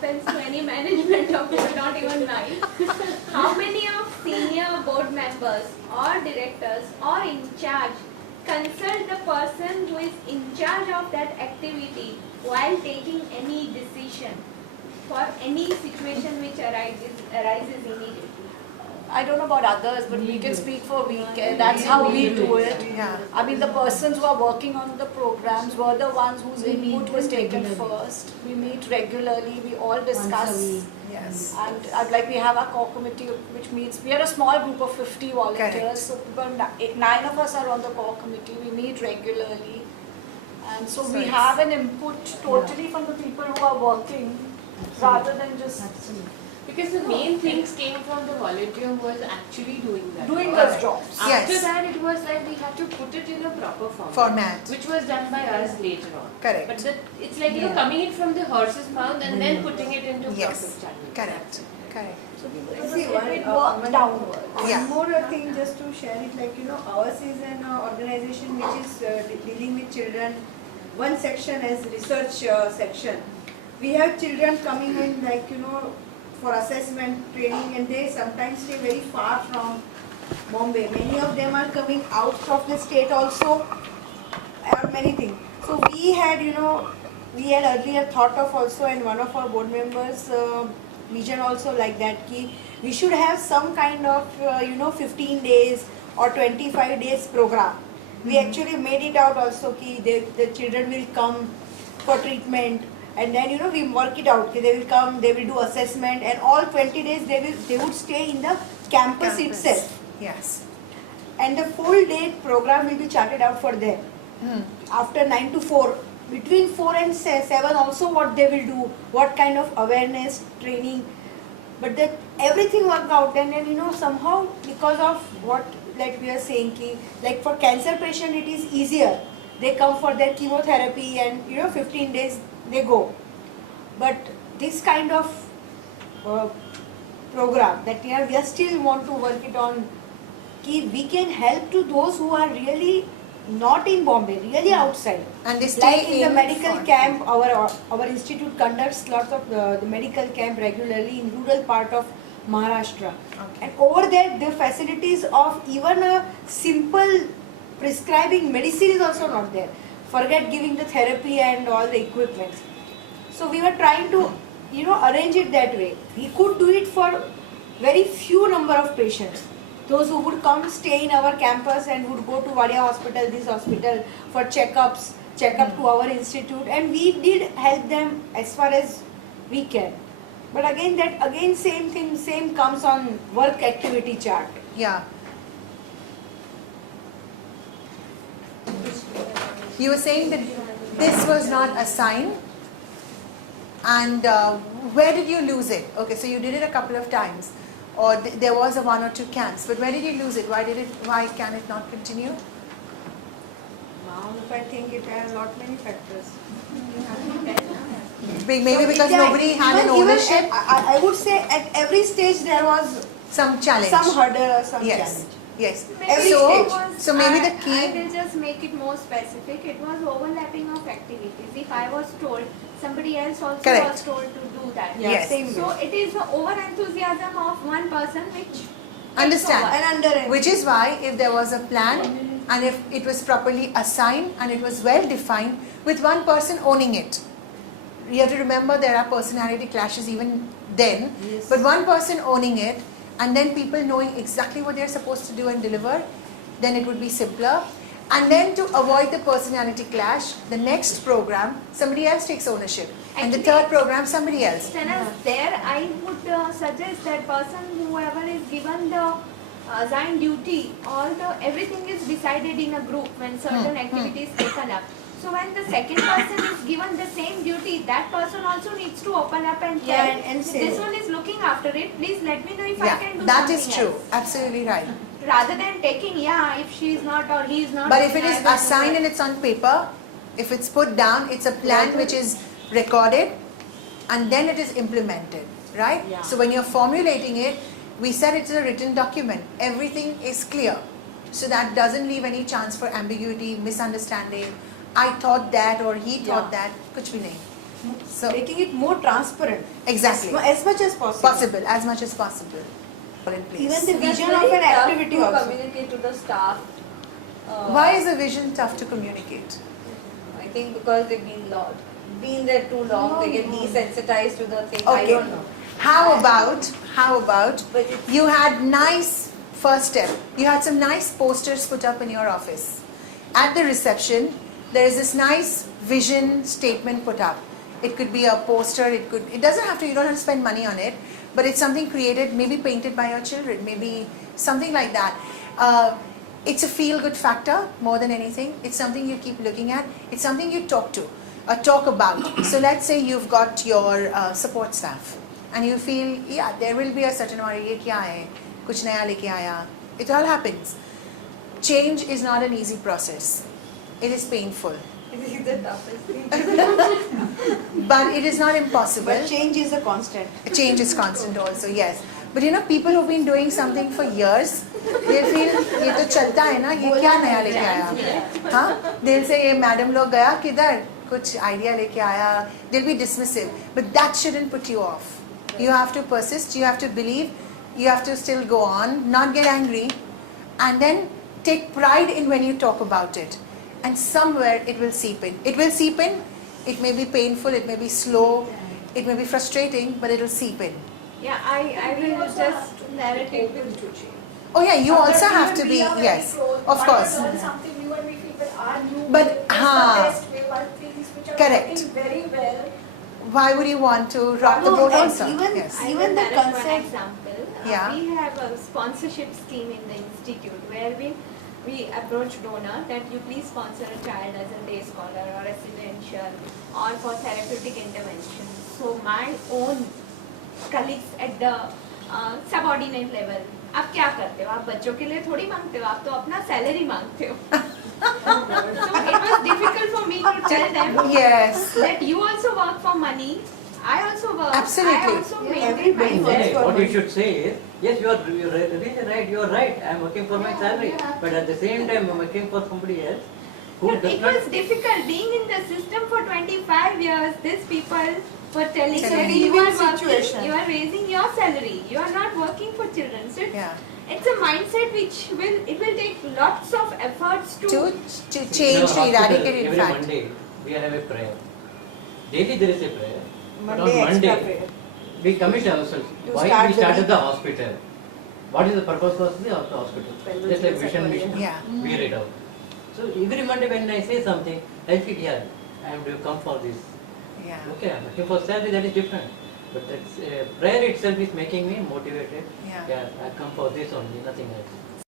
happens to any management of board, not even mine. How many of senior board members or directors or in charge consult the person who is in charge of that activity while taking any decision for any situation which arises immediately? I don't know about others, but we can speak for we. That's how we do it. Yeah. I mean, the persons who are working on the programs were the ones whose input was taken first. We meet regularly. We all discuss. Yes. And like we have our core committee, which meets. We are a small group of 50 volunteers. Correct. So people, 9 of us are on the core committee. We meet regularly, and so we have an input totally from the people who are working, rather than just. Because the main things came from the volunteer who was actually doing that. Doing those jobs. After Yes. that, it was like we had to put it in a proper Format. which was done by us later on. Correct. But it's like coming in from the horse's mouth and then putting it into Yes. proper channels. Correct. Correct. See, It worked downward. Yeah. One more thing just to share it, like, ours is an organization which is dealing with children. One section is research section. We have children coming in, like, for assessment training, and they sometimes stay very far from Bombay. Many of them are coming out of the state also, or many things. So we had earlier thought of also, and one of our board members vision also like that, ki we should have some kind of 15 days or 25 days program. We actually made it out also, ki the children will come for treatment, and then we work it out, ki they will come, they will do assessment, and all 20 days they would stay in the campus itself, Yes. and the full day program will be charted out for them. After 9 to 4, between 4 and 7 also, what they will do, what kind of awareness training, but that everything worked out. And then somehow, because of what like we are saying, ki like for cancer patient it is easier, they come for their chemotherapy and 15 days they go. But this kind of program that we are still want to work it on, ki we can help to those who are really not in Bombay, really outside. And they stay Like in the in medical for- camp, our institute conducts lots of the medical camp regularly in rural part of Maharashtra. And over there, the facilities of even a simple prescribing medicine is also not there. Forget giving the therapy and all the equipment. So we were trying to, arrange it that way. We could do it for very few number of patients. Those who would come stay in our campus and would go to Vadia hospital, this hospital for checkup to our institute, and we did help them as far as we can. But again same thing, same comes on work activity chart. Yeah. You were saying that this was not a sign, and where did you lose it? Okay, so you did it a couple of times, or there was a 1 or 2 camps, but where did you lose it? Why can it not continue? Now if I think it has lot many factors. Maybe because nobody had an ownership. I would say at every stage there was Some challenge. some hurdle or some Yes. challenge. Yes. Every So, stage. so maybe the I key. will just make it more specific. It was overlapping of activities. If I was told, somebody else also Correct. was told to do that. Yes. Same So way. it is the over enthusiasm of one person which Understand. And under Which is why if there was a plan and if it was properly assigned and it was well defined with one person owning it. You have to remember there are personality clashes even then, but one person owning it and then people knowing exactly what they're supposed to do and deliver, then it would be simpler. And then to avoid the personality clash, the next program, somebody else takes ownership. And the Actually, third program, somebody else. there I would suggest that person, whoever is given the assigned duty, everything is decided in a group when certain activity is taken up. So when the second person is given the same duty, that person also needs to open up and tell, and say. this one is looking after it, please let me know if I can do that something is true. else. Absolutely right. Rather than taking, if she is not or he is not. But if it then is I will do assigned that. and it's on paper, if it's put down, it's a plan which is recorded and then it is implemented, right? Yeah. So when you're formulating it, we said it's a written document. Everything is clear. So that doesn't leave any chance for ambiguity, misunderstanding. I thought that or he thought that. Kuch bhi nahi. So Making it more transparent. exactly, As much as possible. possible, as much as possible. Put in place. Even the That's vision very of an tough activity to also. communicate to the staff. Why is a vision tough to communicate? I think because they've been there too long, they get desensitized to the thing. I Okay. don't know. How about But it's, you had nice first step. You had some nice posters put up in your office. At the reception, there is this nice vision statement put up. It could be a poster, it doesn't have to, you don't have to spend money on it, but it's something created, maybe painted by your children, maybe something like that. It's a feel-good factor more than anything. It's something you keep looking at. It's something you talk about. So let's say you've got your support staff and you feel, yeah, there will be a certain amount, ye kya hai, kuch naya leke aaya. It all happens. Change is not an easy process. It is painful. it is the toughest thing. But it is not impossible. But change is a constant. Change is constant also, yes. But you know, people who've been doing something for years, they feel, ये तो चलता है ना, ये क्या नया लेके आया? हाँ? They'll say, ये मैडम लोग गया किधर? कुछ idea लेके आया. They'll be dismissive. But that shouldn't put you off. You have to persist, you have to believe, you have to still go on, not get angry, and then take pride in when you talk about it. And somewhere it will seep in. It will seep in. It may be painful, it may be slow, it may be frustrating, but it will seep in. Yeah, I will just narrate it with Oh yeah, you also have to be, yes, of course. Learn something new and we people are new. But, it's the हाँ. best way, one things which are Correct. working very well. Why would you want to rock the No, boat and also? even- Yes. I Even will the narrate one concept- example. Yeah. We have a sponsorship scheme in the institute where we approach donor that you please sponsor a child as a day scholar or residential or for therapeutic intervention. So my own colleagues at the subordinate level, आप क्या करते हो? आप बच्चों के लिए थोड़ी मांगते हो, आप तो अपना सैलरी मांगते हो. So it was difficult for me to tell them Yes. that you also work for money. I also work. Absolutely. I also maintain Everybody myself. works for What you money. should say is, yes, you're really right, you're right, I'm working for my salary, but at the same time, I'm working for somebody else who But does it not. was difficult being in the system for 25 years. These people were telling It's a that win-win you are working, situation. you are raising your salary. You are not working for children. So Yeah. it's a mindset which it will take lots of efforts to. To In our change, to hospital, eradicate, in every fact. Monday, we have a prayer. Daily there is a prayer. But Monday on extra Monday, prayer. we commit ourselves. To Why start we the started week. the hospital? What is the purpose of the hospital? Just like vision mission, Yeah. we read out. So every Monday when I say something, I feel, yeah, I am to come for this. Yeah. Okay, I'm looking for salary, that is different. But that's, prayer itself is making me motivated. Yeah. Yeah, I come for this only, nothing else.